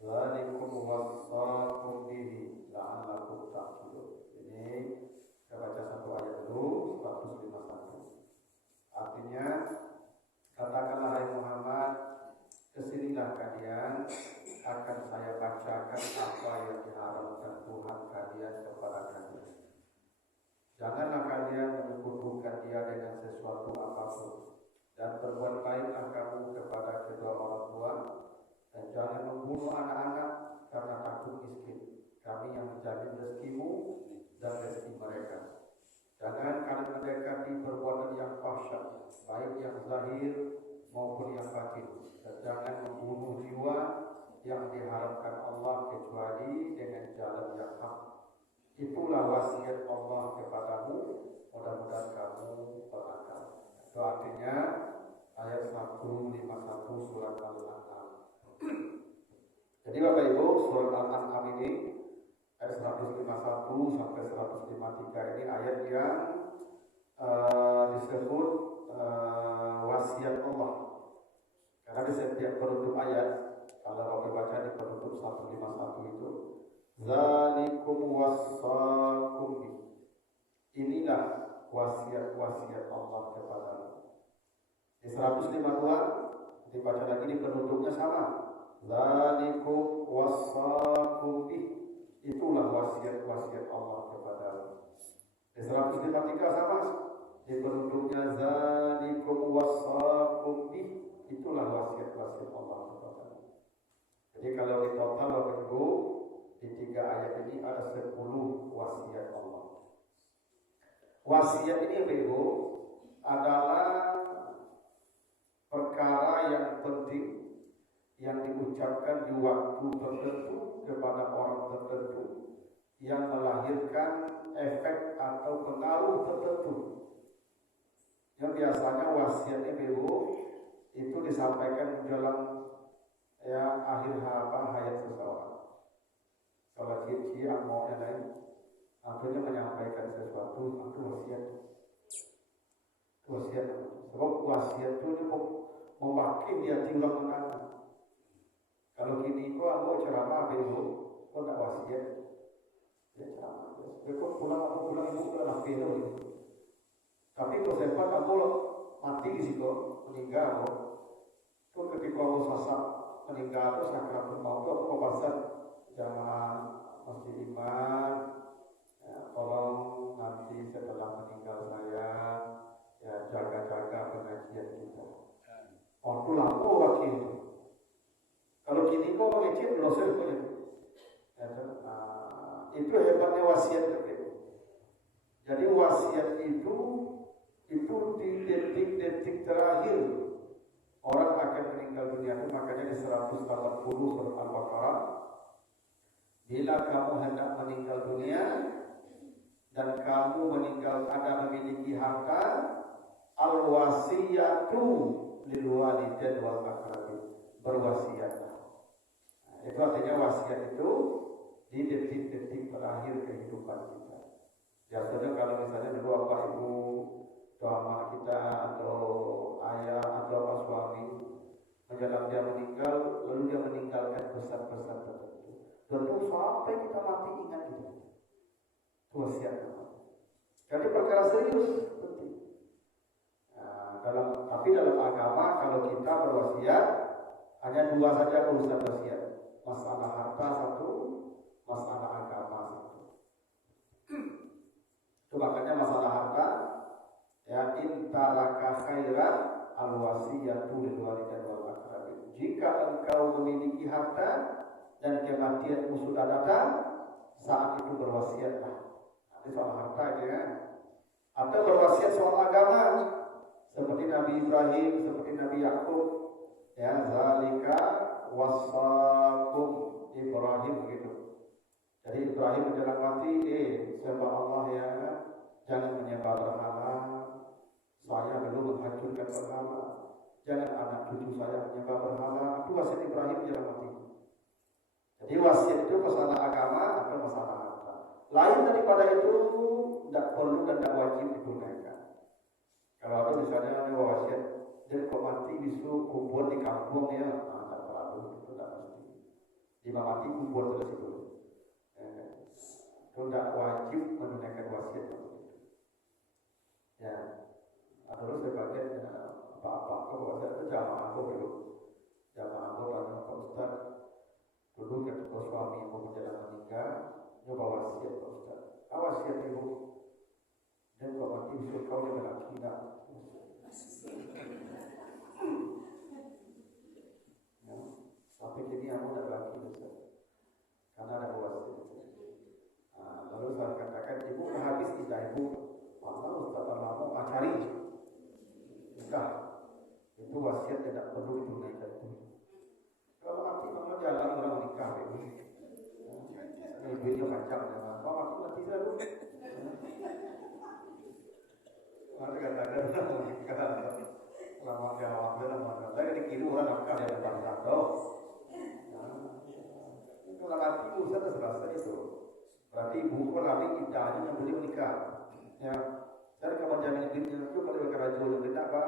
Dzalikum wassaqum bihi la'allakum ta'qilun. Ini kita baca satu ayat dulu, 151. Artinya, katakanlah hai Muhammad, kesinilah kalian, akan saya bacakan apa yang diharamkan Tuhan kalian kepada kalian. Janganlah kalian menyekutukan Dia dengan sesuatu apapun, dan berbuat baiklah kamu kepada kedua orang tua, dan jangan membunuh anak-anak karena takut miskin. Kami yang menjamin rezekimu dan rezeki mereka. Jangan kalian mendekati perbuatan yang fahsyat, baik yang zahir maupun yang batin, dan jangan membunuh jiwa yang diharamkan Allah kecuali dengan jalan yang hak. Itulah wasiat Allah kepadamu, mudah-mudahan kamu berakal. Itu artinya ayat 151 surat Al-An'am. Jadi Bapak Ibu, surat Al-An'am ini ayat 151 sampai 153 ini ayat yang disebut wasiat Allah. Karena di setiap penutup ayat, kalau Bapak baca di penutup 151 itu, Zalikum wassaqum bi. Inilah wasiat-wasiat Allah kepadamu. Di 152 dibaca lagi di penutupnya sama. Zalikum wassaqum bi. Itulah wasiat-wasiat Allah kepadamu. Di 153 sama. Di penutupnya Zalikum wassaqum bi. Itulah wasiat-wasiat Allah kepadamu. Jadi kalau di total Bapak Ibu, di 3 ayat ini ada 10 wasiat Allah. Wasiat ini Bapak Ibu adalah perkara yang penting yang diucapkan di waktu tertentu kepada orang tertentu yang melahirkan efek atau pengaruh tertentu. Yang biasanya wasiat ini Bapak Ibu itu disampaikan menjelang akhir hayat seseorang. Kalau dia mau yang lain, akhirnya menyampaikan sesuatu, itu wasiat. Wasiat. Sebab wasiat itu mewakili dia tinggal menanam. Kalau gini kok mau ceramah dulu, kok tidak wasiat? Ya ceramah. Kok pulang ibu udah nak dulu. Tapi kalau sempat kamu mati di situ, meninggal, itu ketika kamu sasar meninggal itu sakaratul maut itu pembahasan jangan mesti iman, tolong nanti setelah meninggal saya jaga-jaga pengajian kita. Waktu lampu wakil. Kalau kini kok mengecil dosa itu. Itu hebatnya wasiat itu. Jadi wasiat itu di detik-detik terakhir orang akan meninggal dunia itu, makanya di 180 surat Al-Baqarah, bila kamu hendak meninggal dunia dan kamu meninggal ada memiliki harta, al-wasiyatu lil walidain wal aqrabin, berwasiatlah. Itu artinya wasiat itu di detik-detik terakhir kehidupan kita. Biasanya kalau misalnya dulu bapak ibu mama kita atau ayah atau apa suami menjelang dia meninggal, lalu dia meninggalkan pesan-pesan tertentu. Tentu sampai kita mati ingat itu. Itu wasiat. Jadi perkara serius penting. Tapi dalam agama kalau kita berwasiat hanya 2 saja urusan wasiat. Masalah harta satu, masalah agama satu. Itu makanya masalah harta intaraka khairan al-wasiyatu lil walidain wal aqrabin. Jika engkau memiliki harta dan kematianmu sudah datang, saat itu berwasiatlah. Ini soal harta ya. Atau berwasiat soal agama, seperti Nabi Ibrahim, seperti Nabi Yakub, zalika wasaqum Ibrahim begitu. Jadi Ibrahim menjelang mati, sembah Allah jangan menyembah berhala. Saya belum menghancurkan berhala. Jangan anak cucu saya menyembah berhala. Itu wasiat Ibrahim menjelang mati. Jadi wasiat itu masalah agama atau masalah harta. Lain daripada itu tidak perlu dan tidak wajib digunakan. Kalau ada misalnya ada wasiat, dia kok mati disuruh kubur di kampung tidak perlu, itu tidak mesti. Sebelum mati kumpul terus itu. Itu tidak wajib menunaikan wasiat. Ya, atau sebagian apa-apa kalau wasiat itu jamaah aku belum. Jamaah aku tanya Pak Ustaz, dulu ketika suami aku menjelang menikah, nyoba wasiat Pak Ustaz. Wasiat ibu, dan kalau mati usul kau dengan laki nak. Ya, sampai kini aku tidak laki Ustaz, karena ada wasiat. Lalu saya katakan, ibu dah habis idah ibu, maka Ustaz lama cari nikah. Itu wasiat tidak perlu ditunaikan itu. Kalau mati maka jalan orang nikah ibu. Ibunya macam mana? Kalau mati mati selalu. Maka katakan orang nikah. Lama jawab lama. Saya dikira orang nikah dari bangsa tu. Kalau mati usaha terselesai itu. Berarti ibu lagi idahnya yang boleh menikah. Ya, saya kawan jamin duitnya itu kalau kerajaan yang tidak apa.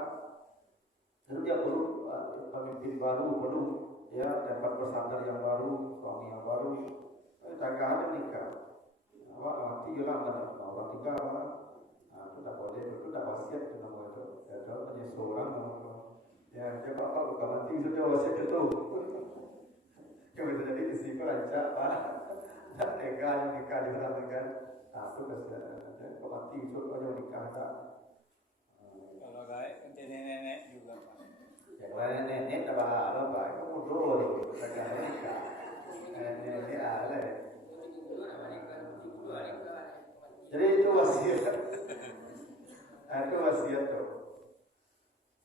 Lalu dia perlu pemimpin baru, perlu ya dapat bersandar yang baru, suami yang baru. Tanggahannya menikah. Awak mati lah mana orang nikah apa? Itu tak boleh, itu tak wasiat itu nama itu. Ya, itu penyesuaian nama. Ya, dia apa bukan mati itu wasiat itu. Kalau jadi isi perancak pak. Nikah di orang kan, itu biasa. Kalau mati itu ada nikah tak. Kalau baik nanti nenek juga. Yang lain nenek tak bahagia, baik kamu dulu ni, tak nikah. Nenek ada. Jadi itu wasiat. Itu wasiat tu.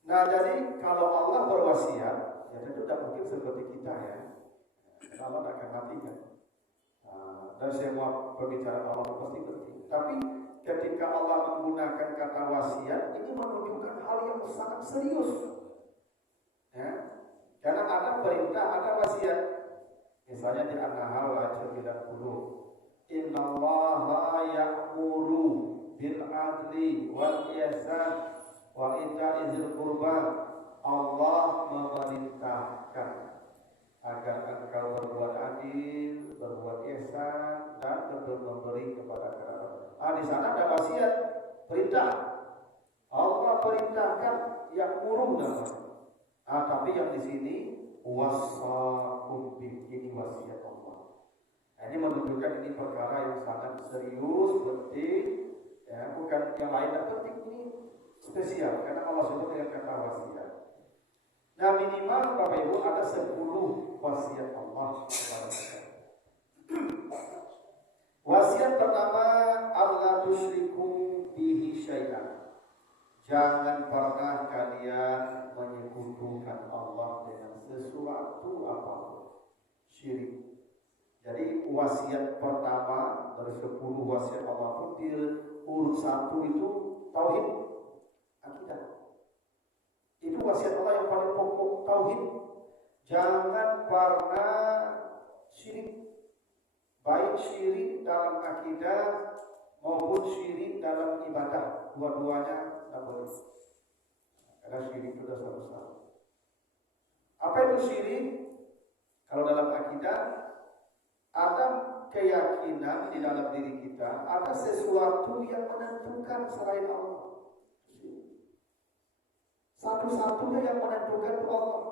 Nah jadi kalau Allah berwasiat, ya tentu tak mungkin seperti kita ya. Allah tak akan mati kan. Dan semua perbicaraan Allah pasti penting. Tapi ketika Allah menggunakan kata wasiat, ini menunjukkan hal yang sangat serius. Ya, karena ada perintah, ada wasiat. Misalnya di An-Nahl ayat 90. Innallaha ya'muru bil adli wal ihsan wa ita'i dzil qurba. Allah memerintahkan agar engkau berbuat adil, berbuat ihsan, dan memberi kepada kerabat. Di sana ada wasiat, perintah. Allah perintahkan yang murung namanya. Tapi yang di sini wasakum ini wasiat Allah. Ini menunjukkan ini perkara yang sangat serius, penting. Ya, bukan yang lain yang penting, ini spesial karena Allah sebut dengan kata wasiat. Nah minimal Bapak Ibu ada 10 wasiat Allah kepada kita. Wasiat pertama, Allah tusyriku bihi syai'an. Jangan pernah kalian menyekutukan Allah dengan sesuatu apapun. Syirik. Jadi wasiat pertama dari 10 wasiat Allah pun di urut 1 itu tauhid, akidah. Itu wasiat Allah yang paling pokok, tauhid. Jangan pernah syirik. Baik syirik dalam akidah maupun syirik dalam ibadah. Dua-duanya tak boleh. Karena syirik itu dosa besar. Apa itu syirik? Kalau dalam akidah ada keyakinan di dalam diri kita, ada sesuatu yang menentukan selain Allah. Satu-satunya yang menentukan itu Allah.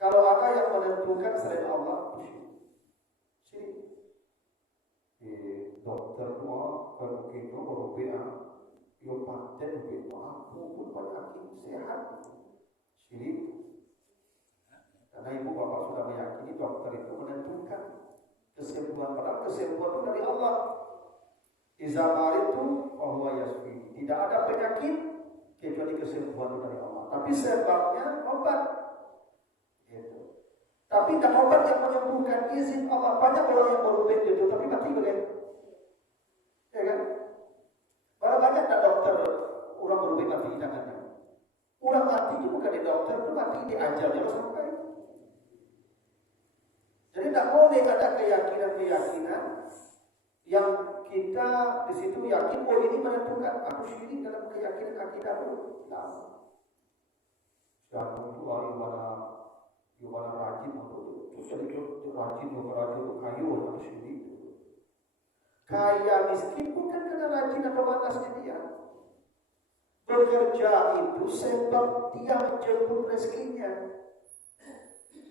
Kalau ada yang menentukan selain Allah, syirik. Dokter tua, kalau kita berbeda, dia paten berbeda, aku pun penyakit sehat. Syirik. Karena ibu bapak sudah meyakini dokter itu menentukan kesembuhan, padahal kesembuhan itu dari Allah. Iza maritu fahuwa yashfi. Tidak ada penyakit kecuali kesembuhan itu dari Allah. Tapi sebabnya obat. Gitu. Tapi tak obat yang menyembuhkan, izin Allah. Banyak orang yang berobat itu tapi mati boleh. Ya kan? Banyak tak dokter orang berobat mati tangannya. Orang mati itu bukan di dokter, itu mati di ajalnya sampai. Jadi tak boleh ada keyakinan-keyakinan yang kita di situ yakin, oh ini menentukan. Aku syirik dalam keyakinan akidah itu. Nah, jangan itu ibadah rajin untuk jadi rajin kayu atau syirik. Kaya miskin bukan karena rajin atau malasnya dia. Bekerja itu sebab dia menjemput rezekinya.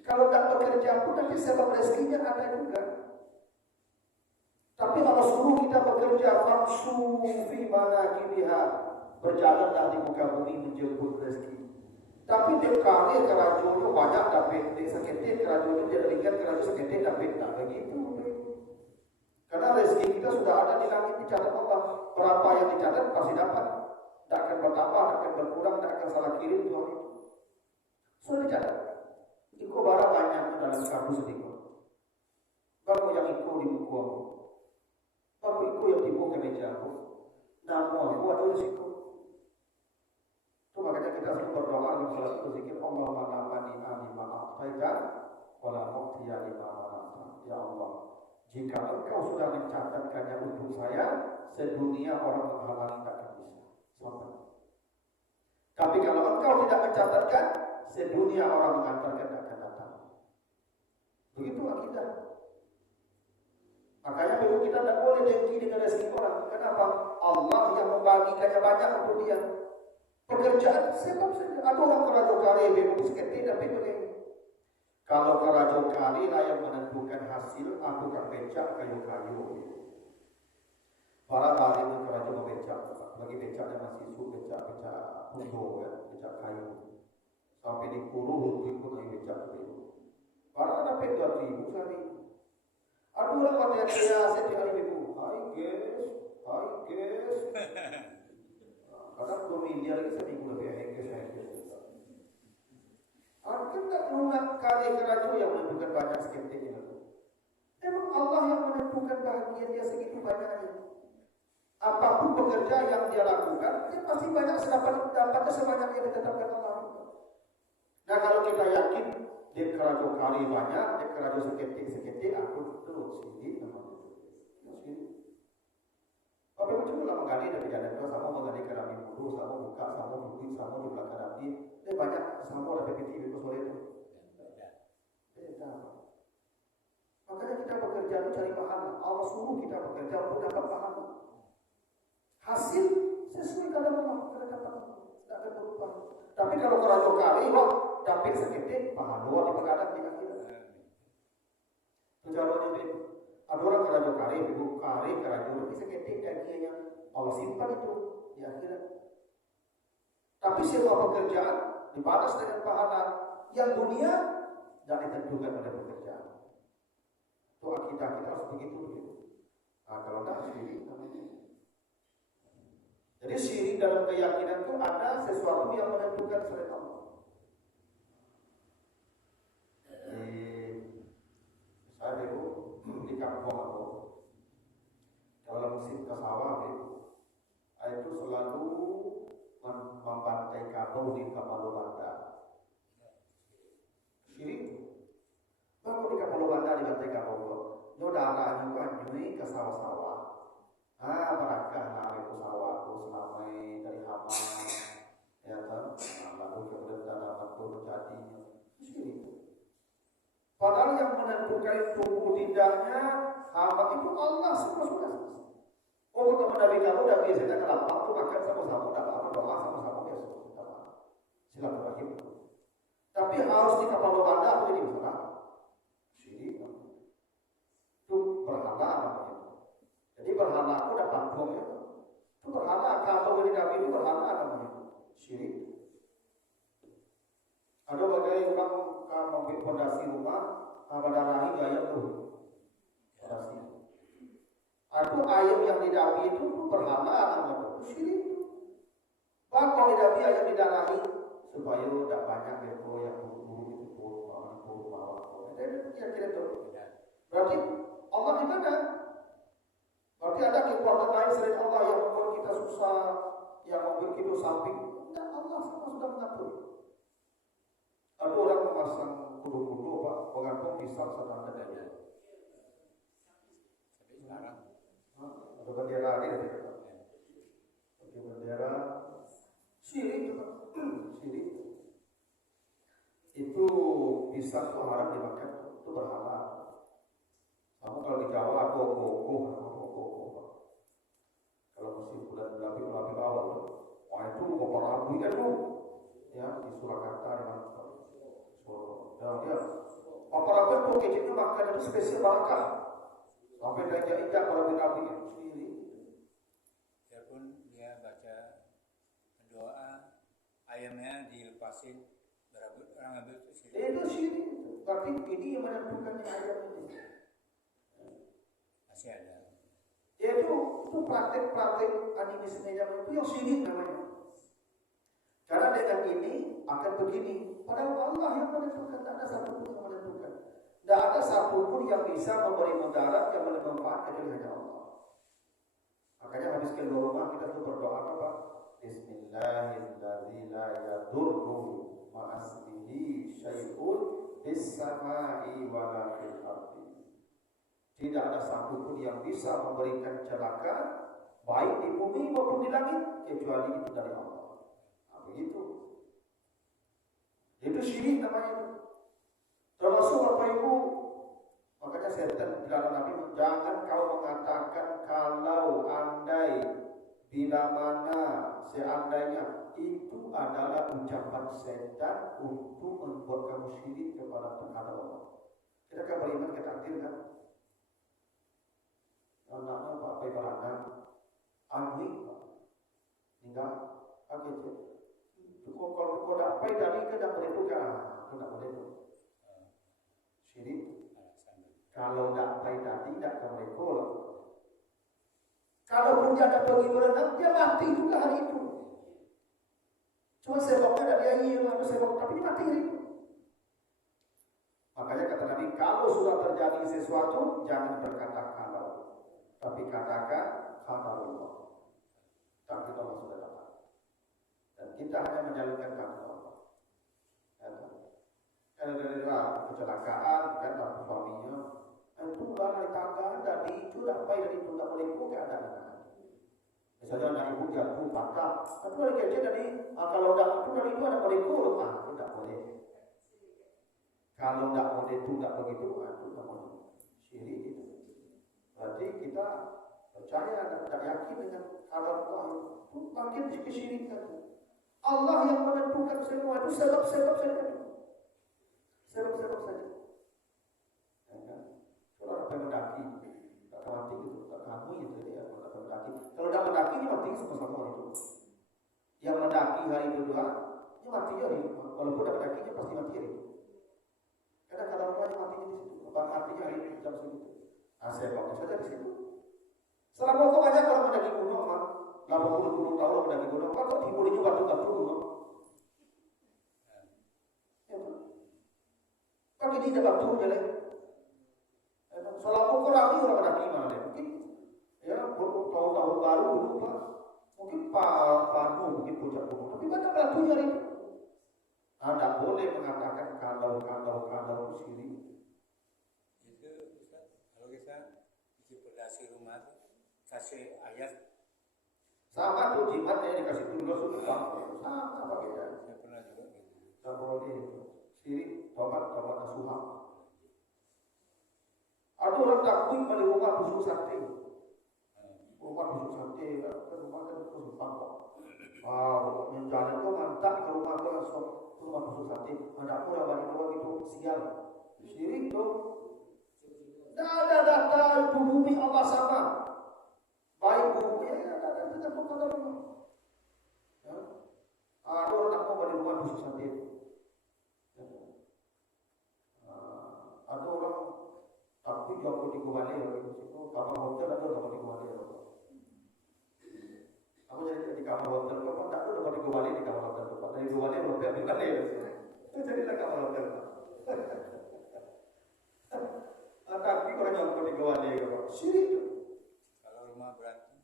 Kalau tak bekerja pun nanti sebab rezekinya ada juga. Tapi kalau suruh kita bekerja, famsu fi manakibiha, berjalanlah di muka bumi menjemput rezeki. Tapi dekare kerajono banyak dapat sakit kerajono dia ringan kerajono sakit dapat tak begitu. Karena rezeki kita sudah ada di langit dicatat Allah. Berapa yang dicatat pasti dapat. Tak akan bertambah, tak akan berkurang, tak akan salah kirim Tuhan itu. Sudah dicatat. Iko barang banyak dalam kardus sedikit. Baru yang iko di buku aku. Baru iko yang di buku meja aku. Namun aku ada risiko. Itu makanya kita selalu berdoa dalam salat itu zikir Allahumma nafani lima a'taita wala mu'tiya lima mana'ta. Ya Allah, jika Engkau sudah mencatatkannya untuk saya, sedunia orang menghalangi tak akan bisa. Sampai. Tapi kalau Engkau tidak mencatatkan, sedunia orang mengantarkan tak akan datang. Begitu akidah. Makanya memang kita tidak boleh dengki dengan rezeki orang. Kenapa? Allah yang membagikannya banyak untuk dia. Pekerjaan sebab saja. Ada orang kerajo kari memang seketik tapi boleh. Kalau kerajo kari lah yang menentukan hasil, aku kan becak kayu-kayu. Para kali itu kerajo becak. Bagi becaknya masih isu becak pundo ya, becak kayu. Sampai di Kuru ikut lagi becak itu. Para dapat 2.000 kali. Ada orang kata dia setiap hari ibu, hai guys. Kadang 2 miliar lagi seminggu lebih hai guys. Akan tak lunak kali kerajo yang menentukan banyak skeptiknya. Memang Allah yang menentukan bahagia dia segitu banyaknya. Apapun pekerja yang dia lakukan, dia pasti banyak dapatnya sebanyak yang ditetapkan Allah. Nah kalau kita yakin dia kerajo kali banyak, dia kerajo skeptik, aku terus ini namanya. Tapi macam lah menggali dari jalan dua, sama menggali kerami bulu, sama buka, sama bukit, sama di belakang api. Dia banyak sama ada PPT itu sore itu. Beda. Makanya kita bekerja itu cari pahala. Allah suruh kita bekerja untuk dapat pahala. Hasil sesuai kadar Allah, kadar dapat tidak akan berubah. Tapi kalau kerajo kali, wah dapat seketik pahala di pengadaan di akhirat. Tujuannya itu. Ada orang kerajo kari, ibu kari, kerajo lebih seketik dagingnya Allah simpan itu di akhirat. Tapi semua pekerjaan dibalas dengan pahala. Yang dunia tidak ditentukan oleh pekerjaan. Itu akidah kita harus begitu. Nah kalau tidak syirik namanya. Jadi syirik dalam keyakinan itu ada sesuatu yang menentukan selain Allah. Saya dulu di kampung aku, kalau musim ke sawah itu selalu membantai kabel di kapal Banda. Syirik. Kalau di kapal Banda dibantai kabel, yo darah juga nyui ke sawah-sawah. Barakah lah itu sawahku selama dari hama, ya kan? Lalu kemudian tanaman itu menjadi syirik. Padahal yang menentukan tubuh tidaknya hamba itu Allah semua sudah. Oh teman Nabi kamu udah biasanya kalau waktu makan sama-sama udah apa doa sama-sama biasa. Silaturahim. Tapi harus di kapal Banda atau di mana? Syirik. Itu berhala namanya. Jadi berhala aku udah patung ya. Itu berhala kalau di Nabi itu berhala namanya. Syirik. Ada bagai orang membuat fondasi rumah, pada rahi gaya tuh fondasi. Atau ayam yang didapi itu berhala namanya syirik. Kalau didapi ayam didarahi supaya tidak banyak depo yang buruk bawah. Jadi kira-kira itu. Berarti Allah di mana? Berarti ada kekuatan lain selain Allah yang membuat kita susah, yang membuat kita samping. Tidak, Allah semua sudah mengatur. Ada orang memasang kudu-kudu Pak, pengantung pisang sedang ada. Sekarang ada bendera ini Pak. Pakai bendera syirik Pak. Syirik. Itu pisang itu haram dimakan, itu berhala. kecilnya makan itu spesial barakah. Sampai injak-injak para nabi sendiri. Biarpun dia baca doa, ayamnya dilepasin, orang ambil itu syirik. Itu syirik. Tapi ini yang menentukannya ayam itu. Masih ada. Yaitu itu praktek-praktek animisme yang itu yang syirik namanya. Karena dengan ini akan begini. Padahal Allah yang menentukan, tidak ada satupun yang menentukan. Tidak ada satupun yang bisa memberi mudarat yang memberi manfaat kecuali hanya Allah. Makanya habis keluar rumah kita tuh berdoa apa? Bismillahirrahmanirrahim. La yadurru ma'asmihi syai'un bis sama'i wala fil ardi. Tidak ada satupun yang bisa memberikan celaka baik di bumi maupun di langit kecuali itu dari Allah. Nah, begitu. Itu syirik namanya. Termasuk Bapak Ibu, makanya setan dilarang Nabi, jangan kau mengatakan kalau andai bila mana seandainya itu adalah ucapan setan untuk membuat kamu syirik kepada Allah. Kita kan beriman ke takdir kan? Anaknya Pak beranak, anik, hingga akhir kalau kau dapat dari kita boleh tukar, tidak boleh tu. Syirik. Kalau dapat dari tidak boleh kau. Kalau pun dia dapat pergi berenang, dia mati juga hari itu. Cuma sebabnya dari air, atau sebab tapi dia mati hari itu. Makanya kata Nabi, kalau sudah terjadi sesuatu, jangan berkata kalau. Tapi katakan qadarullah. Takdir Allah sudah dapat. Dan kita hanya menjalankan takdir Allah. Kalau dari kecelakaan kan dapat suaminya, itu dari tangga dari itu dapat dari itu tak boleh ikut ada. Misalnya anak ibu jatuh patah, itu dari kecil dari kalau dah itu dari itu ada boleh ikut itu tak boleh. Kalau tak boleh itu tak begitu itu tak boleh. Syirik itu. Berarti kita percaya dan tak yakin dengan kabar Allah itu makin kesyirikan. Allah yang menentukan semua itu sebab-sebab saja. Sebab-sebab saja. Kalau ada mendaki, tak mati gitu, tak kamu itu ya, kalau tak mendaki. Kalau tak mendaki dia mati sama-sama itu. Yang mendaki hari kedua, dia mati hari itu. Walaupun tak mendakinya pasti mati hari itu. Karena kalau rumahnya matinya di situ, bang matinya hari itu jam segitu. Nah, saya bawa saja di situ. Selama kau banyak orang mendaki gunung, 80 tahun mendaki gunung, kok boleh juga batu gunung? Kan ini ada batu jalan. Selama kau lagi orang mendaki mana deh? Mungkin ya tahun-tahun baru dulu pak, mungkin panu, mungkin puncak gunung, tapi banyak batu hari itu. Anda boleh mengatakan kalau itu syirik. Kalau kita bikin pondasi rumah tuh kasih ayat sama tuh jimat ya dikasih tugas sudah sama apa beda. saya pernah juga gitu. Tak boleh itu syirik tobat nasuha. Ada orang takut pada rumah busuk sate. Rumah busuk sate rumah kan busuk pangkok. Menjalan kau mantap ke rumah kau langsung rumah busuk sate. Ada orang bagi orang itu sial. Syirik tuh. Ada data bumi Allah sama. Baik bumi ada kita pun kata rumah. Ada orang tak mau bagi rumah busuk sate. Ada orang tapi jauh di Kuala itu kamar hotel ada dapat di Kuala. Aku jadi di kamar hotel kok tak ada dapat di Kuala di kamar hotel tempat dari Kuala hotel di Kuala. Itu jadilah kamar hotel. Tapi kalau jauh di Kuala itu syirik. Kalau rumah berarti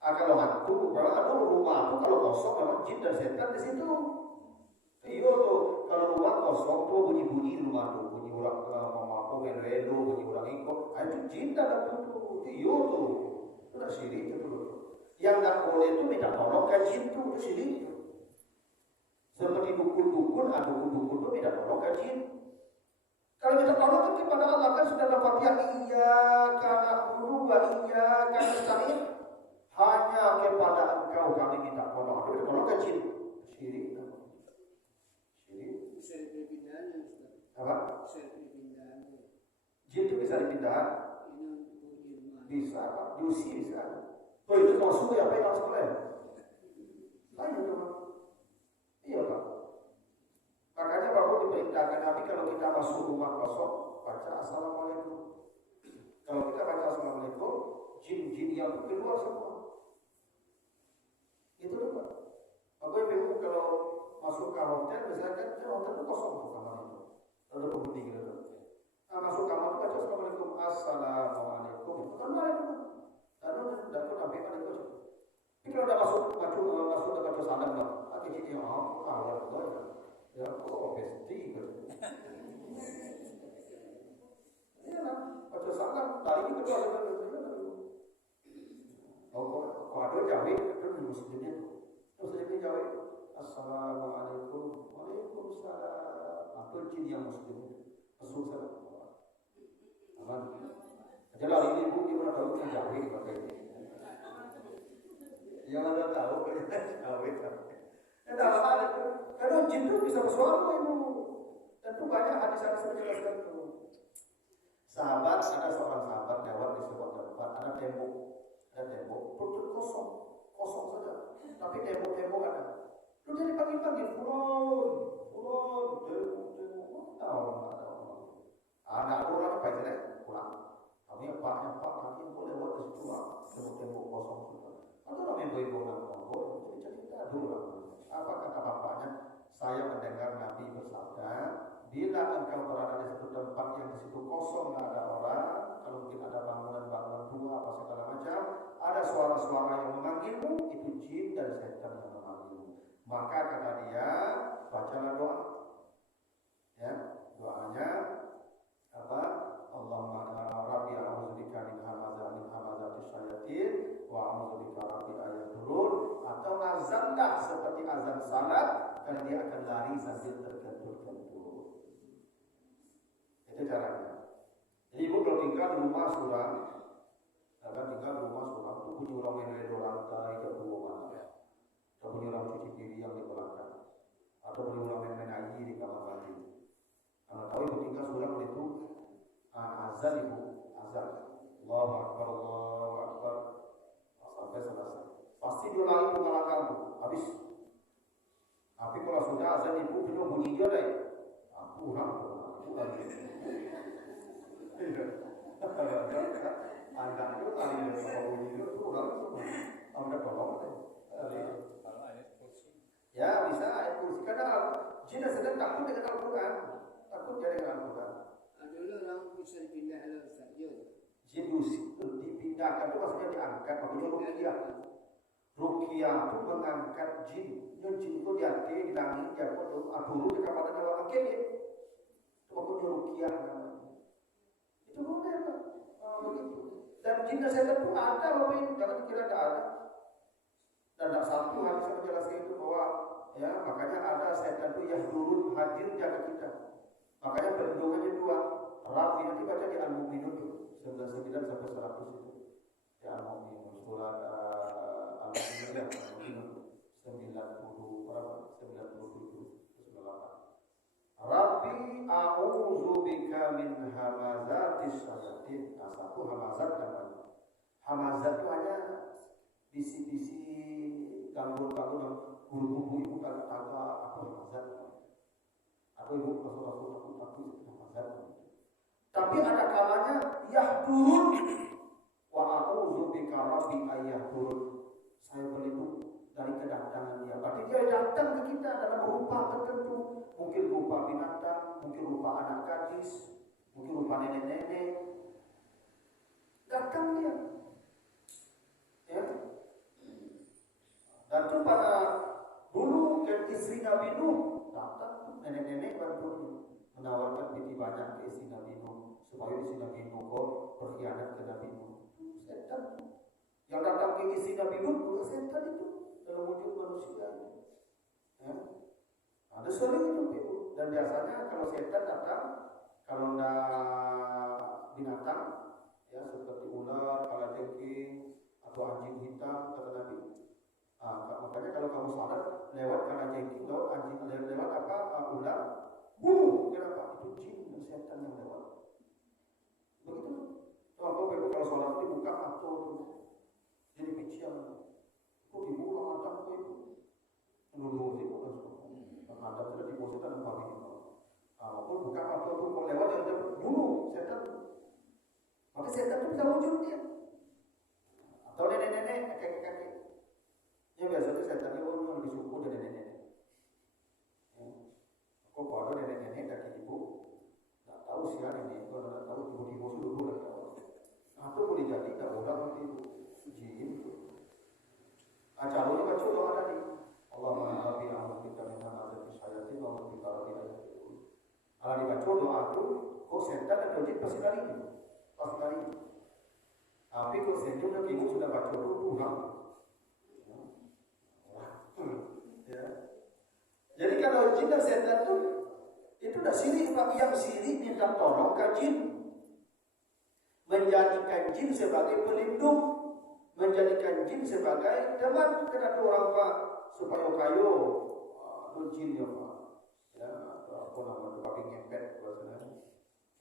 Kalau hantu, kalau ada rumah itu kalau kosong memang jin dan setan di situ. Iya tuh, kalau rumah kosong tuh bunyi-bunyi rumah tuh, bunyi orang mama welo, bunyi orang ikut, itu jin dalam itu. Iya tuh, itu dah syirik itu. Yang tak boleh itu minta tolong ke jin itu syirik. Seperti dukun-dukun, dukun itu minta tolong ke jin. Kalau minta tolong kan kepada Allah kan sudah dalam Fatihah, iyyaka na'budu wa iyyaka nasta'in. Hanya kepada Engkau kami minta tolong. Minta tolong ke jin. Syirik. Apa? bisa dipindah? Bisa, Pak. Diusir bisa. Oh itu masuk ya, pegang sekolah. Tanya coba. Iya Pak. Makanya baru diperintahkan Nabi kalau kita masuk rumah kosong, baca Assalamualaikum. Kalau kita baca Assalamualaikum, jin-jin yang keluar semua. Itu loh Pak. Aku bingung kalau masuk ke hotel, misalkan hotel itu kosong kamar itu. Ada penghuni gitu. Nah, masuk kamar itu baca Assalamualaikum. Assalamualaikum. Assalamualaikum. Lalu tidak pun sampai pada itu. Tapi kalau udah masuk udah baca salam lah. Akhirnya ya Allah. Ya kok besti gitu. Iya lah, baca salam. Tadi ini kedua kok ada jawab itu muslimnya. Muslimnya jawab Assalamualaikum. Waalaikumsalam. Apa jin yang muslim? Masuk salam. Aman. Jelas ini ibu gimana tahu yang jawab pakai ini. Yang anda tahu jawab. Dalam hal itu, karena jin itu bisa bersuara ibu. Tentu banyak hadis-hadis menjelaskan itu. Ada seorang sahabat lewat di sebuah tempat, ada tembok, betul kosong saja. Tapi tembok ada. Lalu dia dipanggil-panggil, tembok, tahu ada orang. Ada orang apa itu pulang. Kami pak, kami boleh lewat di situ, tembok kosong sudah. Ada orang yang berhubungan cerita dulu. Apa kata bapaknya? Saya mendengar Nabi bersabda, bila engkau berada di satu tempat yang di situ kosong, nggak ada orang, kalau mungkin ada bangunan tua apa segala macam, ada suara-suara yang memanggilmu, itu jin dan setan yang memanggilmu. Maka kata dia, bacalah doa. Ya, doanya apa? Allahumma rabbi a'udzubika min hamazatis syayatin wa a'udzubika rabbi ayahdurun. Atau azan dah seperti azan salat, karena dia akan lari sambil terkentur-kentur. Itu caranya. Jadi ibu kalau tinggal di rumah suram, itu punya orang main di lantai ke ruangan, atau punya orang cuci piring yang di belakang, atau punya orang main air di kamar mandi. Kalau tahu ibu tinggal suram itu azan azan. Allahu Akbar, sampai selesai. Pasti dia lari ke belakang tu, habis. Tapi kalau sudah azan ibu belum bunyi dia dah. Aku lari. Azan itu lari kalau bunyi dia tu lari semua. Anda tolong deh. Kalau ayat kursi. Ya bisa ayat kursi. Karena jin sedang takut dengan Al-Quran. Takut dia dengan Al-Quran. Adalah orang bisa dipindah saja. Jin dipindahkan itu maksudnya diangkat. Makanya ruqyah. Ruqyah itu mengangkat jin. Jin itu diangkat, dilangit, turun ke kapanan awak makin ya. Itu makanya ruqyah namanya. Itu boleh Pak. Begitu. Dan jin dan setan itu ada Bapak Ibu. Jangan dikira tidak ada. Dan tak satu hadis yang menjelaskan itu bahwa ya makanya ada setan itu yang turun hadir jaga kita. Makanya perlindungannya dua. Rafi nanti baca di Al-Mu'minun 99 sampai 100 itu. Di Al-Mu'minun surat Al-Mu'minun 90 berapa? 97 98. Rabbi a'udzu bika min hamazatis syayatin. Nah, satu hamazat namanya. Hamazat itu hanya bisi-bisi gangguan-gangguan yang guru-guru ibu kata-kata apa hamazat. Atau ibu masuk takut hamazat. Tapi ada kalanya yahdurun wa a'udzu bika rabbi ayahdurun. Saya berlindung dari kedatangan dia. Berarti dia datang ke kita dalam rupa tertentu. Mungkin rupa binatang, mungkin rupa anak gadis, mungkin rupa nenek-nenek. Datang dia. Ya. Dan itu pada dulu kan istri Nabi Nuh datang nenek-nenek bantu menawarkan biji banyak ke istri Nabi Nuh supaya istri Nabi Nuh berkhianat ke Nabi Nuh. Setan. Yang datang ke istri Nabi Nuh juga setan itu dalam wujud manusia. Ya. Ada sering itu dan biasanya kalau setan datang kalau tidak binatang ya seperti ular, kalajengking atau anjing hitam kata Nabi. Makanya kalau kamu salat lewat kalajengking, lewat anjing, lewat apa ular, kenapa? Itu jin dan setan yang lewat. Begitu kita wujudnya. Atau nenek-nenek, kakek-kakek. Ya biasanya setan itu lebih suku dari nenek-nenek. Kok kalau ada nenek-nenek kakek ibu, nggak tahu sih nenek itu, nggak tahu ibu-ibu dulu nggak tahu. Atau boleh jadi nggak udah nanti jin. Acaranya baca doa tadi. Allahumma rabbi a'udzu bika min hamazatis syayatin wa a'udzu bika rabbi an yahdurun. Kalau dibaca doa itu, kok setan dan jin pasti lari. Pasti lari. Tapi kok setan dan ibu sudah baca doa pulang. Ya. Jadi kalau jin dan setan itu udah sirik, Pak. Yang sirik minta tolong ke jin, menjadikan jin sebagai pelindung, menjadikan jin sebagai teman. Kena orang Pak supaya kayu jin ya Pak. Ya, apa nama itu pakai ngepet bahasanya.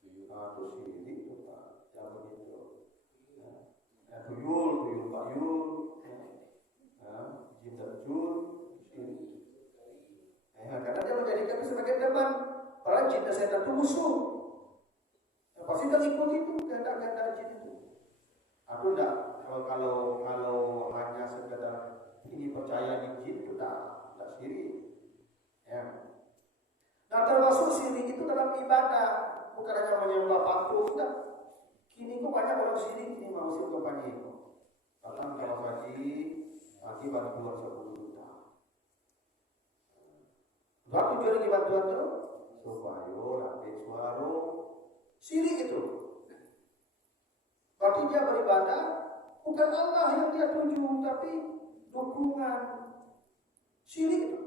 Itu sirik itu Pak, yang begitu. Ya, tuyul payul, jin terjun, sirik. Karena dia menjadikan itu sebagai teman. Padahal jin dan setan itu musuh. Ya, pasti dia ikut itu kehendak-kehendak jin itu. Aku enggak, kalau hanya sekedar ini percaya di jin itu enggak sirik. Ya. Nah termasuk sirik itu dalam ibadah, bukan hanya menyembah patung. Enggak. Kini kok banyak orang sirik ini manusia kebanyakan itu. Datang kalau haji bantuan 10 juta. Gak tujuan ini bantuan itu supaya dapat suara. Sirik itu. Berarti dia beribadah bukan Allah yang dia tuju, tapi dukungan. Sirik itu.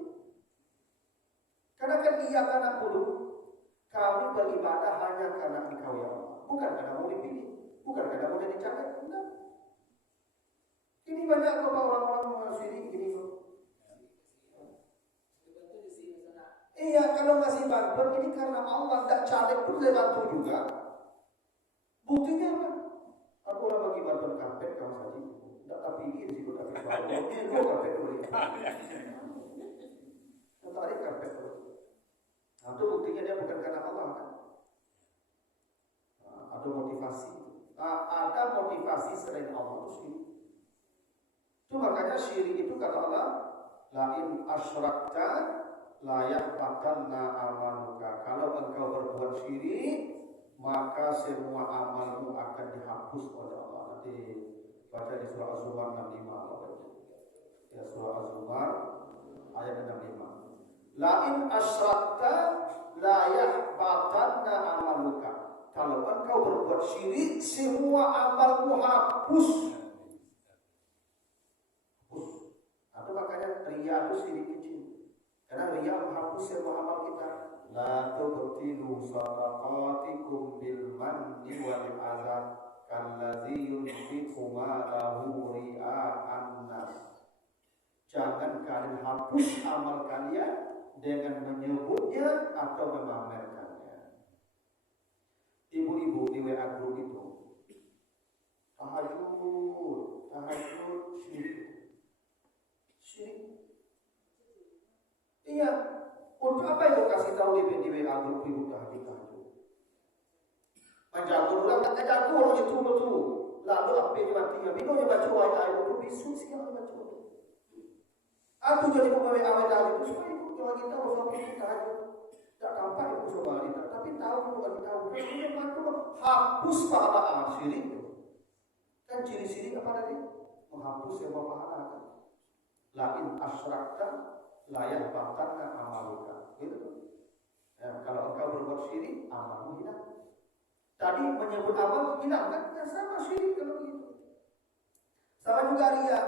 Karena kan iya karena dulu kami beribadah hanya karena Engkau ya Allah, bukan karena mau dipilih, bukan karena mau jadi capek. Enggak. Ini banyak kok orang-orang sirik gini kok. Iya, kalau ngasih bantuan ini karena Allah, tidak caleg pun saya bantu juga. Buktinya apa? Aku orang bagi bantuan karpet kamu saja. Tidak tapi ini di situ tapi bantuan. Ini dua karpet boleh. Tarik karpet boleh. Nah, itu buktinya dia bukan karena Allah kan? Nah, ada motivasi. Ada motivasi selain Allah itu syirik. Itu makanya syirik itu kata Allah, lain asyrakta layak pakanna amaluka. Kalau engkau berbuat syirik, maka semua amalmu akan dihapus oleh Allah. Nanti baca di surah Az-Zumar 65. Ya, surah Az-Zumar ayat 65. Lain asyrakta layak pakanna amaluka. Kalau engkau berbuat syirik, semua amalmu hapus. Atau makanya riya itu syirik kecil. Karena riya menghapus semua amal kita. La tubtilu sadaqatikum bil manni wal adha kallazi yunfiqu malahu ria'an nas. Jangan kalian hapus amal kalian dengan menyebutnya atau memamerkannya. Ibu-ibu di WA group itu tahajud syirik. Iya, untuk apa ibu kasih tahu di WA group ibu tahajud? Menjago orang tak jago orang itu betul. Lalu apa yang matinya? Bino yang baca ayat itu bisu sih yang baca. Aku jadi pegawai awet tahajud itu supaya ibu kalau kita usah pergi tahajud. Tak tampak ibu coba kita, tapi tahu bukan tahu. Kemudian mantu hapus pahala amal syirik. Kan ciri syirik apa tadi? Menghapus semua pahala. Lain asyrakta layak bakarna amaluka. Gitu. Ya, kalau engkau berbuat syirik, amalmu hilang. Tadi menyebut amal hilang kan? Ya, sama syirik kalau begitu. Sama juga riya.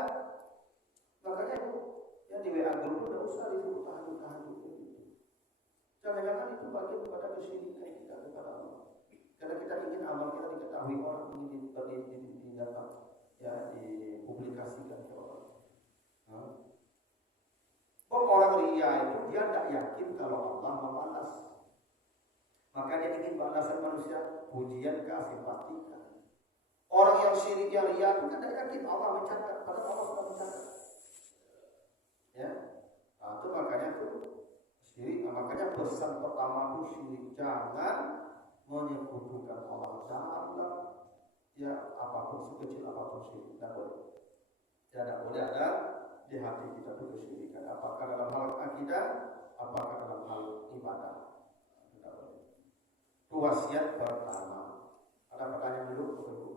Makanya yang di WA group itu tidak usah disebut tahajud. Jangan-jangan itu bagian kepada kesyirikan kita kepada Allah. Karena kita ingin amal kita diketahui orang, ingin didapat, ya dipublikasikan ke orang. Orang riya itu dia tidak yakin kalau Allah membalas. Maka dia ingin balasan manusia, pujian kah, simpati kah. Orang yang syirik yang riya itu tidak yakin Allah mencatat, padahal Allah sudah mencatat. Ya, itu makanya itu syirik. Makanya pesan pertama itu syirik, jangan menyekutukan Allah dalam ya apapun sekecil apapun syirik tidak boleh. Tidak boleh ada di hati kita itu kesyirikan. Apakah dalam hal akidah, apakah dalam hal ibadah. Tidak boleh. Itu wasiat pertama. Ada pertanyaan dulu, Ibu?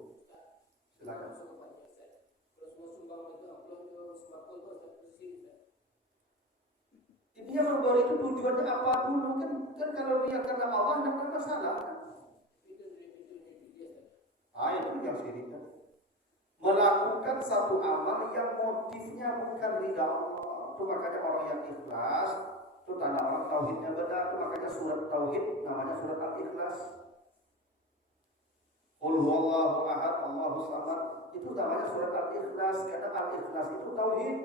Silakan. Dia memberi itu tujuannya apa dulu kan kalau dia karena Allah tidak ada masalah. Itu yang syirik. Melakukan satu amal yang motifnya bukan ridha Allah. Itu makanya orang yang ikhlas itu tanda orang tauhidnya benar. Itu makanya surat tauhid namanya surat Al-Ikhlas. Qul huwallahu ahad, Allahus samad. Itu namanya surat Al-Ikhlas karena Al-Ikhlas itu tauhid.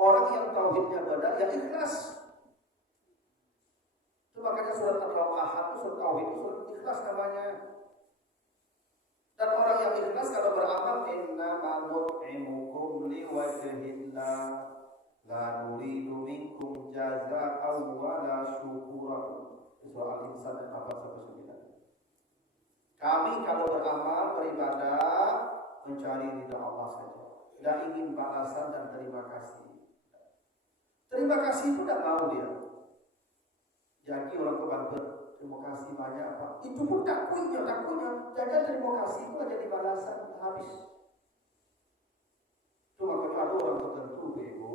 Orang yang tauhidnya benar yang ikhlas. Itu makanya surat Al-Ahad itu surat tauhid itu surat ikhlas namanya. Dan orang yang ikhlas kalau beramal innama nut'imukum liwajhillah la nuridu minkum jazaa'an wa la syukuran. Surah Al-Insan ayat 4-9. Kami kalau beramal beribadah mencari ridha Allah saja. Tidak ingin balasan dan terima kasih. Terima kasih itu tidak mau dia. Jadi orang kebantu terima kasih banyak apa? Itu pun takutnya. Jadi terima kasih itu jadi balasan habis. Itu makanya ada orang tertentu Ibu,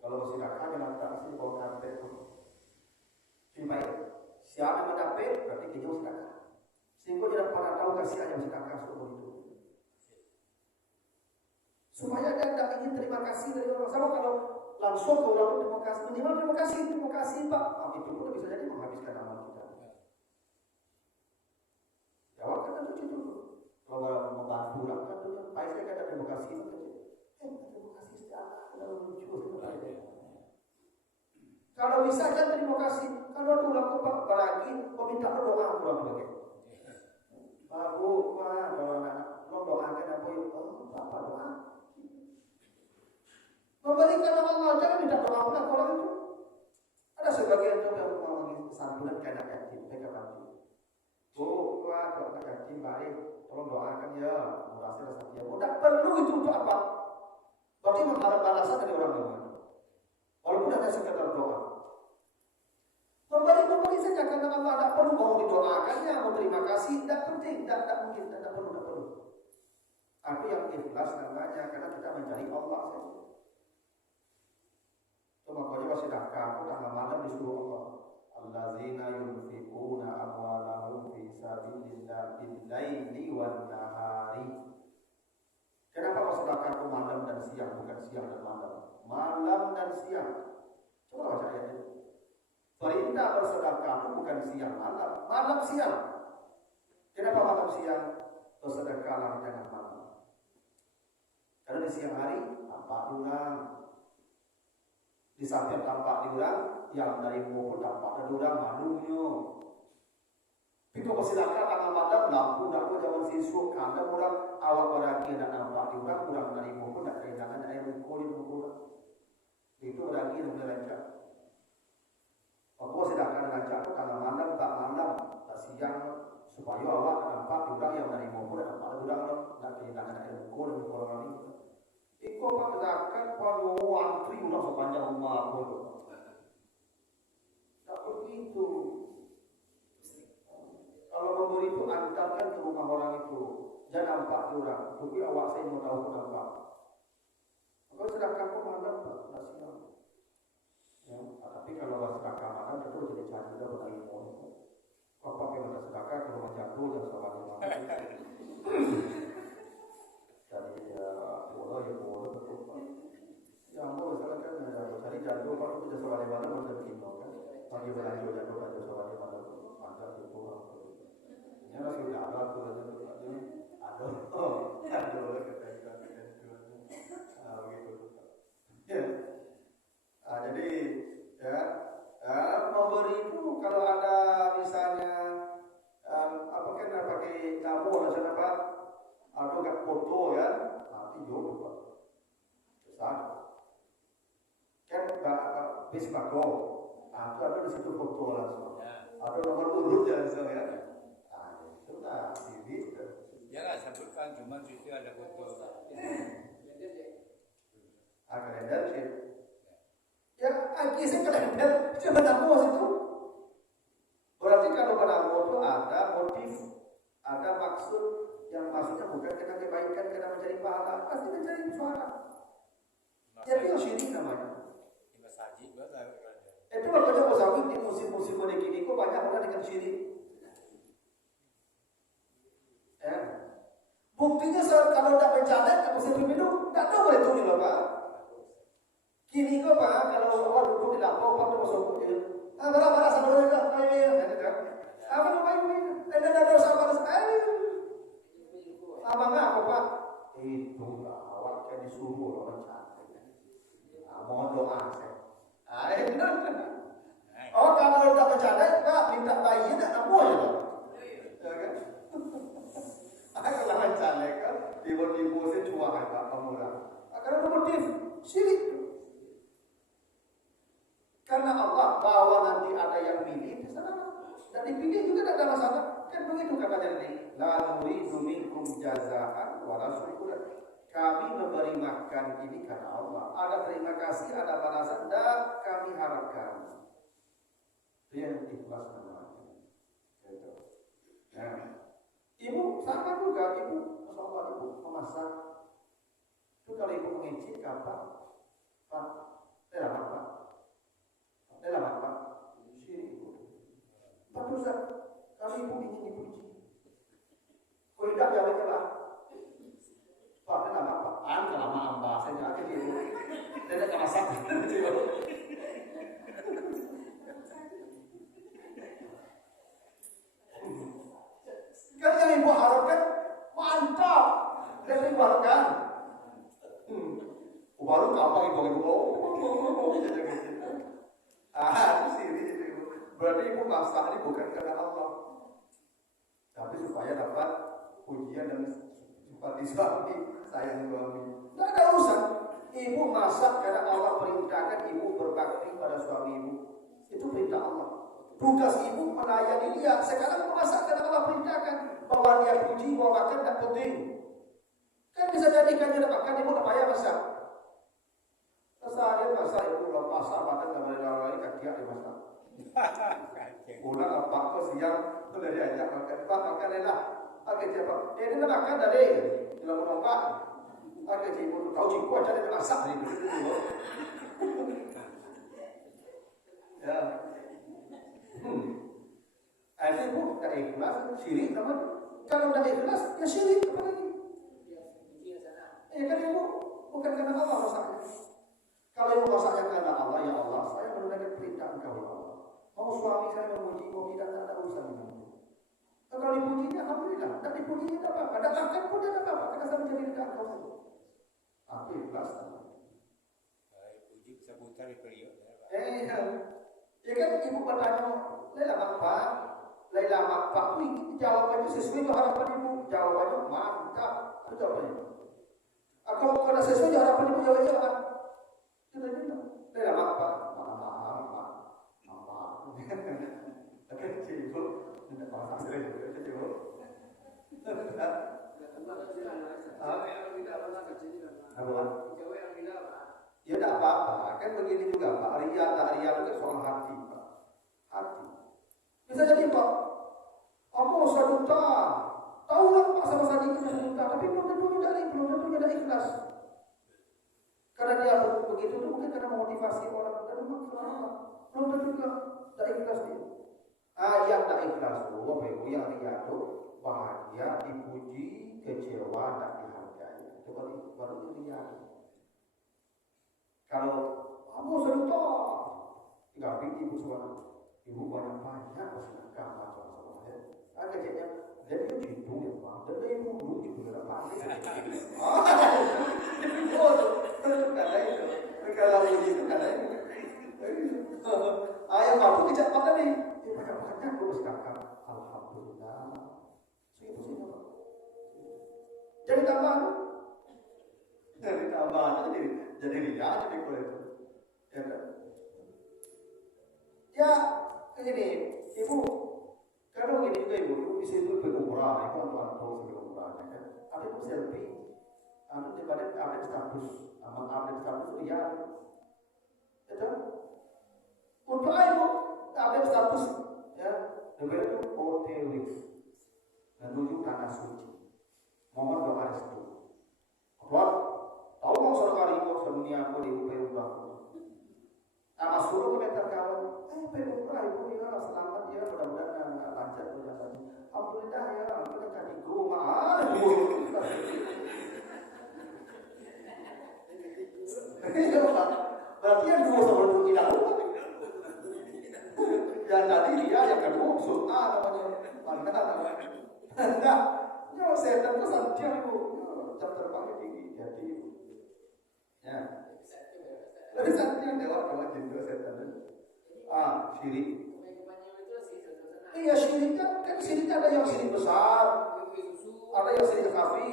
kalau bersedekah jangan kasih bawa karpet itu. Supaya siapa mendapat berarti kita sedekah. Sehingga tidak pernah tahu kasih yang sedekah seumur itu. Supaya dia tidak ingin terima kasih dari orang. Sama kalau langsung ke orang terima kasih, minimal terima kasih Pak. Itu pun bisa jadi menghabiskan amal kita. Jawab kan itu. Kalau membantu orang kan itu, Pak saya kata terima kasih saja. Terima kasih secara kalau lucu. Kalau bisa kan terima kasih. Kalau ada orang tuh Pak lagi meminta doa orang lagi. Pak Bu, Pak, kalau anak lo doakan apa yuk? Bapak doa. Memberikan Allah jangan minta doa pula orang itu. Ada sebagian itu yang ngomongin santunan ke anak yatim, mereka bantu. Bu, Pak, kalau anak yatim baik, tolong doakan ya, murah saya sakit. Tidak perlu itu untuk apa? Berarti mengharap balasan dari orang lain. Walaupun hanya sekedar doa. Memberi saja karena Allah tidak perlu mau didoakannya, mau terima kasih, tidak penting, tidak mungkin, tidak perlu. Tapi yang ikhlas namanya karena kita mencari Allah saja. Itu makanya sedekah itu tengah malam disuruh Allah. Allazina yunfiquna amwalahum fi sabilillah bil-laili wan nahari. Kenapa sedekah itu malam dan siang bukan siang dan malam? Malam dan siang. Coba baca ayat ini. Perintah bersedekah itu bukan siang malam, malam siang. Kenapa malam siang? Bersedekahlah jangan malam. Karena di siang hari tampak diurang. Di samping tampak diurang, yang dari pun tampak ada diurang malunya. Itu bersedekah tengah malam lampu zaman sisuk kadang orang awak beragi nak nampak diurang dari pun nak kehilangan air kulit kurang. Itu beragi yang belajar. Aku sedangkan dengan cara tengah malam, tak siang supaya awak nampak diurang yang dari maupun nampak diurang nak kehilangan air kulit kurang ini. Iko pak zakat kalau antri udah sepanjang rumah pun. Tak begitu. Kalau memberi itu antarkan ke rumah orang itu, jangan nampak diurang. Tapi awak saya mau tahu pun nampak. Kalau sedangkan pun malam tak siang. Ya, tapi kalau sedekah malam itu jadi cari dia berilmu. Kok pakai mata sedekah ke rumah jatuh dan sebagainya. Jadi boleh betul. Ya mau misalkan cari jatuh kalau itu jadi sebagaimana boleh begini kan. Bagi belanja jatuh pada sebagaimana mantap itu. Ini masih udah ada tuh ini. Ada kata-kata begitu. Ya. Jadi memberi itu kalau ada misalnya apa kan pakai tamu atau apa atau gak foto kan nanti jodoh Pak besar kan bis bako itu ada di situ foto langsung ada nomor urut ya misalnya sudah TV Bang, cuma situ ada foto. Kalender sih. Ya, kisah kalender cuma namus itu. Berarti kalau pada foto ada motif, ada maksud yang maksudnya bukan karena kebaikan, karena mencari pahala, pasti mencari suara. Jadi yang syirik namanya. Di masjid juga ada kalender. Itu makanya Mozawik di musim-musim mudik ini kok banyak orang dengan syirik. Ya. Buktinya kalau tidak mencatat ke musim pemilu, tidak tahu boleh tuh loh Pak. Kini kok Pak, kalau orang duduk di dapur, Pak tuh masuk dia. Berapa sama orang itu? Apa namanya? Ada dosa pada saya. Abang apa Pak? Itu lah, awak kan disuruh orang cantik. Mohon doa saya. Oh kalau udah bercanda, Pak minta bayi nak apa ya? Ya kan? Kalau bercanda kan, tiba-tiba saya cuak Pak pemurah. Karena ada motif syirik. Karena Allah bahwa nanti ada yang pilih di sana dan dipilih juga tidak ada masalah. Kan begitu katanya ini. La nuridu minkum jazaan wa la syukuran. Kami memberi makan ini karena Allah. Ada terima kasih, ada balasan dan kami harapkan. Itu yang ikhlas namanya. Gitu. Nah, ibu sama juga, ibu masya Allah ibu memasak. Itu kalau ibu mengicip kapan? Pak, dalam apa? Dalam apa? Syirik ibu. Pak Ustaz, kalau ibu ingin dipuji. Kalau tidak jangan celah. Pak, dalam apa? Lama amba, saya jaga dia. Dia tak masak. Kan yang ibu harapkan mantap dan ibu harapkan baru gampang ibu itu sih berarti ibu masak ini bukan karena Allah tapi supaya dapat pujian dan simpati suami sayang suami tidak ada urusan ibu masak karena Allah perintahkan ibu berbakti pada suami ibu itu perintah Allah. Tugas ibu melayani dia. Sekarang memasak karena Allah perintahkan bahwa dia puji, bahwa makan tak penting. Kan bisa jadi kan dia makan ibu tak payah masak. Seharian masak ibu belum masak makan tak boleh lari kaki dia masak. Pulang apa ke siang sudah diajak makan. Pak makan enak. Agak siapa? Ini nak makan tadi. Dalam makan. Agak ibu tahu cikgu aja dia masak ni. Ya. Itu ibu tak ikhlas, syirik apa? Kalau tak ikhlas, ya syirik apa lagi? Kan ibu bukan karena Allah masaknya. Kalau ibu masaknya karena Allah, ya Allah, saya menunaikan perintah engkau ya Allah. Mau suami saya memuji, mau tidak ada urusan dengan itu. Kalau dipujinya, alhamdulillah. Tak dipujinya tak apa-apa. Tak makan pun tak apa-apa. Karena saya menjadi dekat engkau saja. Aku ikhlas. Puji bisa putar di periuk. Ya kan ibu bertanya, Laila Makpak, Laila Makpak itu jawabannya sesuai dengan harapan ibu. Jawabannya mantap. Itu jawabannya. Aku kalau sesuai dengan harapan ibu jawabannya apa? Sudah bilang, Laila Makpak, maaf. Tapi ibu tidak masak sering, ibu. Ya tidak apa-apa, kan begini juga Pak. Ria itu kan soal hati Pak. Hati. Bisa jadi Pak, aku 1 juta. Tahu lah Pak sama saja kita 1 juta, tapi belum tentu ada ikhlas. Karena dia begitu itu mungkin karena memotivasi orang dan belum tentu juga ada ikhlas dia. Yang tak ikhlas itu, yang ria itu bahagia, dipuji, kecewa, tak dihargai. Itu baru ria. Kalau kamu serupa, tinggal ibu suara, ibu banyak bersedekah macam-macam. Kayaknya dia itu gitu ya Pak, dan dia ibu dulu juga tidak pandai. Karena itu, kalau begitu karena itu. Ayah kamu kejap makan nih, banyak aku bersedekah. Alhamdulillah. Itu jadi tambahan. Jadi ria jadi kulit itu. Ya kan? Ya, begini, ibu, kalau begini juga ibu bisa ikut berumrah, itu untuk tahu sebelum umrah, kan? Ada itu selfie, ada daripada update status, amat update status ya, itu untuk ayo update status ya, daripada itu OTW, menuju tanah suci, mohon doa restu. Kalau tahu mau sekali kok sedunia aku di upaya nama suruh komentar kawan, umrah ibu ya selamat ya mudah-mudahan lancar perjalanannya. Alhamdulillah ya, aku kan tadi rumah berarti yang dua sebelum tidak lupa. Yang tadi dia, yang kedua sunnah namanya. Nah, ya setan itu santiang ibu, jam terbangnya tinggi, jadi ya. Tapi santiang dewa jendela setan. Syirik. Iya syirik kan syirik ada yang syirik besar, ada yang syirik khafi,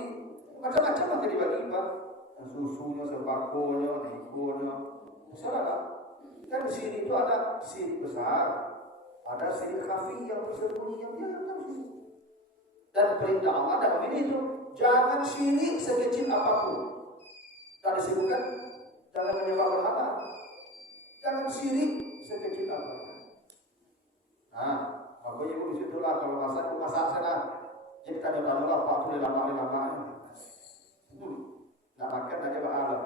macam-macam lah dibagi pak. Susunya, sembakonya, nikonya, masalah kan syirik itu ada syirik besar, ada syirik khafi yang tersembunyi yang dia tahu syirik. Dan perintah Allah dalam ini itu jangan syirik sekecil apapun. Dan disebutkan jangan menyembah berhala, jangan syirik sekecil apapun. Nah, makanya ibu disitulah kalau masak sana, jadi tanya-tanya lah Pak boleh lama-lama. Nak makan aja Pak Adam.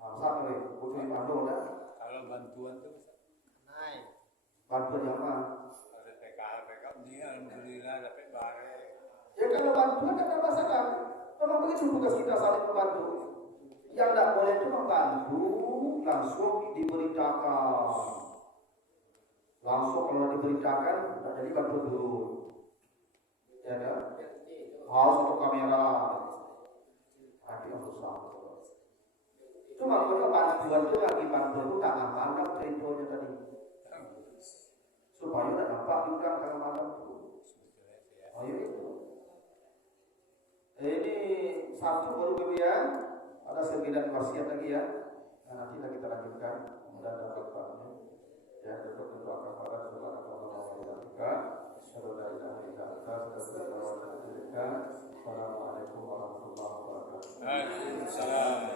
Masak boleh, butuh dipandu dah. Kalau bantuan tuh bisa naik. Bantuan yang mana? Ada PKL ini alhamdulillah dapat barang. Ya kalau bantuan kan ada masalah. Memang begitu tugas kita saling membantu. Yang tidak boleh itu membantu langsung diberitakan. Langsung kalau diberitakan tidak jadi bantu dulu. Ya kan? Harus untuk kamera. Nanti yang susah. Itu makanya bantuan itu lagi bantuan itu tak ngapain ceritanya tadi. Supaya tidak nampak juga kalau malam itu. Oh ya itu. Ini satu baru kemudian ada 9 wasiat lagi ya. Nah, nanti kita lanjutkan dan dapat faknya. Ya, tetap mendoakan para subhanallahi wa bihamdihi. Asyhadu an la ilaha illa anta astaghfiruka wa atubu ilaik. Assalamualaikum warahmatullahi wabarakatuh. Waalaikumsalam.